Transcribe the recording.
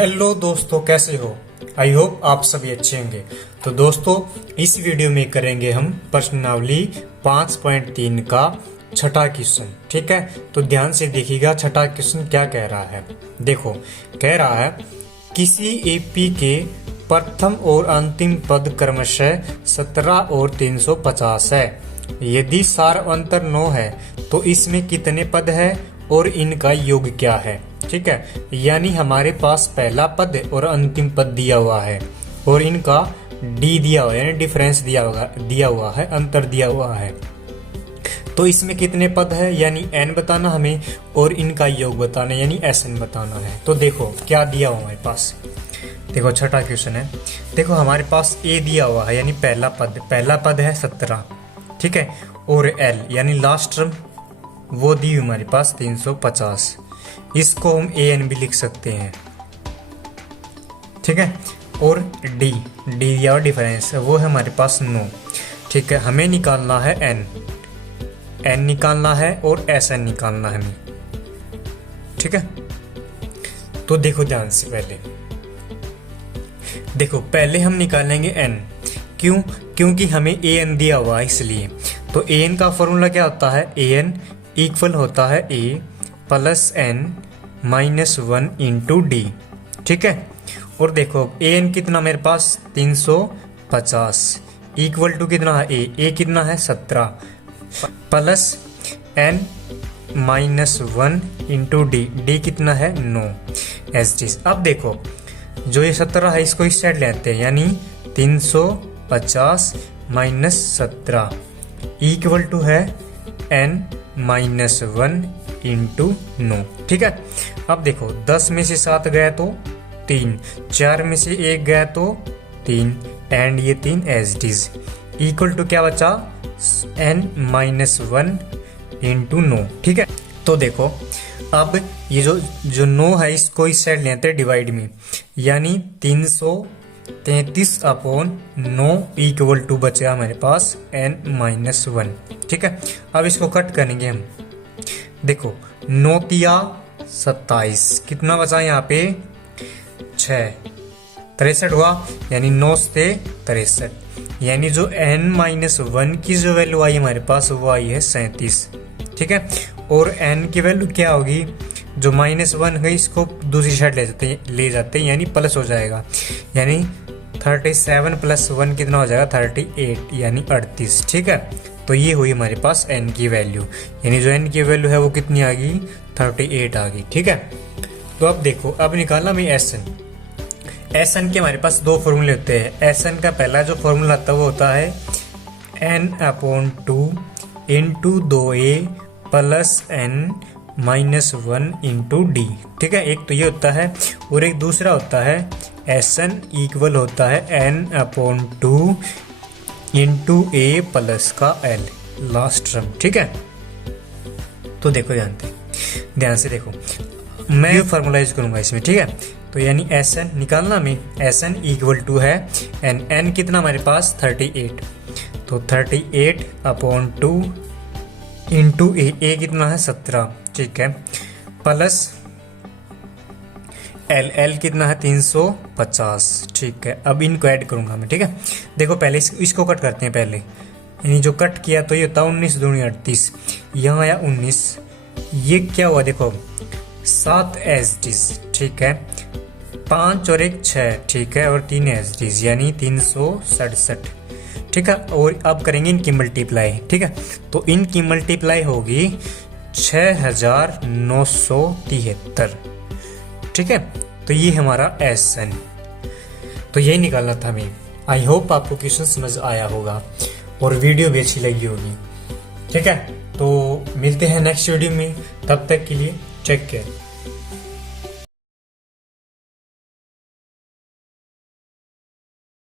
Hello दोस्तों, कैसे हो? आई होप आप सभी अच्छे होंगे। तो दोस्तों, इस वीडियो में करेंगे हम प्रश्नावली 5.3 का छठा क्वेश्चन। ठीक है, तो ध्यान से देखिएगा छठा क्वेश्चन क्या कह रहा है। देखो, कह रहा है किसी एपी के प्रथम और अंतिम पद क्रमशः 17 और 350 है। यदि सार अंतर 9 है तो इसमें कितने पद है और इनका योग क्या है। ठीक है, यानी हमारे पास पहला पद और अंतिम पद दिया हुआ है और इनका डी दिया हुआ है, यानी डिफरेंस दिया हुआ है, अंतर दिया हुआ है। तो इसमें कितने पद है यानी n बताना हमें और इनका योग बताना यानी Sn बताना है। तो देखो क्या दिया हुआ हमारे पास। देखो छठा क्वेश्चन है। देखो हमारे पास a दिया हुआ है यानी पहला पद है 17। ठीक है, और l यानी लास्ट टर्म वो दी हुई हमारे पास 350। इसको हम an भी लिख सकते हैं। ठीक है, और d दिया हुआ डिफरेंस वो है हमारे पास 9। ठीक है, हमें निकालना है n निकालना है और Sn निकालना है हमें। ठीक है, तो देखो ध्यान से पहले हम निकालेंगे n। क्यों? क्योंकि हमें an दिया हुआ है इसलिए। तो an का फॉर्मूला क्या होता है? an इक्वल होता है a plus n minus 1 into D. ठीक है, और देखो an कितना मेरे पास 350 इक्वल टू कितना है a कितना है 17 plus n minus 1 into D कितना है 9 एस। अब देखो जो ये 17 है इसको इस साइड लेते हैं यानी 350 माइनस 17 इक्वल टू है n माइनस 1 इंटू 9। ठीक है, अब देखो 10 में से 7 गया तो 3, 4 में से 1 गया तो 3 एंड ये 3 as it is equal to क्या बचा n माइनस 1 इंटू 9। ठीक है, तो देखो अब ये जो 9 है इसको इस साइड लेते हैं डिवाइड में यानी 333 अपॉन 9 इक्वल टू बचा हमारे पास n माइनस 1। ठीक है, अब इसको कट करेंगे हम। देखो 9 तिया 27 कितना बचा यहाँ पे 6 63 हुआ यानी 9 से 63 यानी जो n माइनस 1 की जो वैल्यू आई हमारे पास वो आई है 37। ठीक है, और n की वैल्यू क्या होगी? जो माइनस 1 है इसको दूसरी साइड ले जाते हैं यानी प्लस हो जाएगा यानी 37 प्लस 1 कितना हो जाएगा 38 यानी 38। ठीक है, तो ये हुई हमारे पास n की वैल्यू यानी जो n की वैल्यू है वो कितनी आ गई 38 आ गई। ठीक है, तो अब देखो अब निकालना मैं Sn के हमारे पास दो फॉर्मूले होते हैं। Sn का पहला जो फॉर्मूला आता है वो होता है n upon 2 into 2a plus n minus 1 into D. ठीक है, एक तो ये होता है और एक दूसरा होता है Sn इक्वल होता है n upon 2 into a plus का l लास्ट टर्म। ठीक है, तो देखो ध्यान से देखो मैं ये फॉर्मूला यूज करूंगा इसमें। ठीक है, तो यानी Sn निकालना में Sn इक्वल टू है n कितना हमारे पास 38 तो 38 अपॉन 2 इंटू a कितना है 17। ठीक है, प्लस l कितना है 350। ठीक है, अब इनको ऐड करूंगा मैं। ठीक है, देखो पहले इसको कट करते हैं पहले यानी जो कट किया तो ये होता 19 दूनी 38 यहाँ आया 19 ये क्या हुआ देखो 7 एज इट इज। ठीक है, 5 और 1 6। ठीक है, और 3 एज इट इज यानी 367। ठीक है, और अब करेंगे इनकी मल्टीप्लाई। ठीक है, तो इनकी मल्टीप्लाई होगी 6973। ठीक है, तो ये हमारा Sn। तो यही निकालना था हमें। आई होप आपको क्वेश्चन समझ आया होगा और वीडियो भी अच्छी लगी होगी। ठीक है, तो मिलते हैं नेक्स्ट वीडियो में, तब तक के लिए टेक केयर।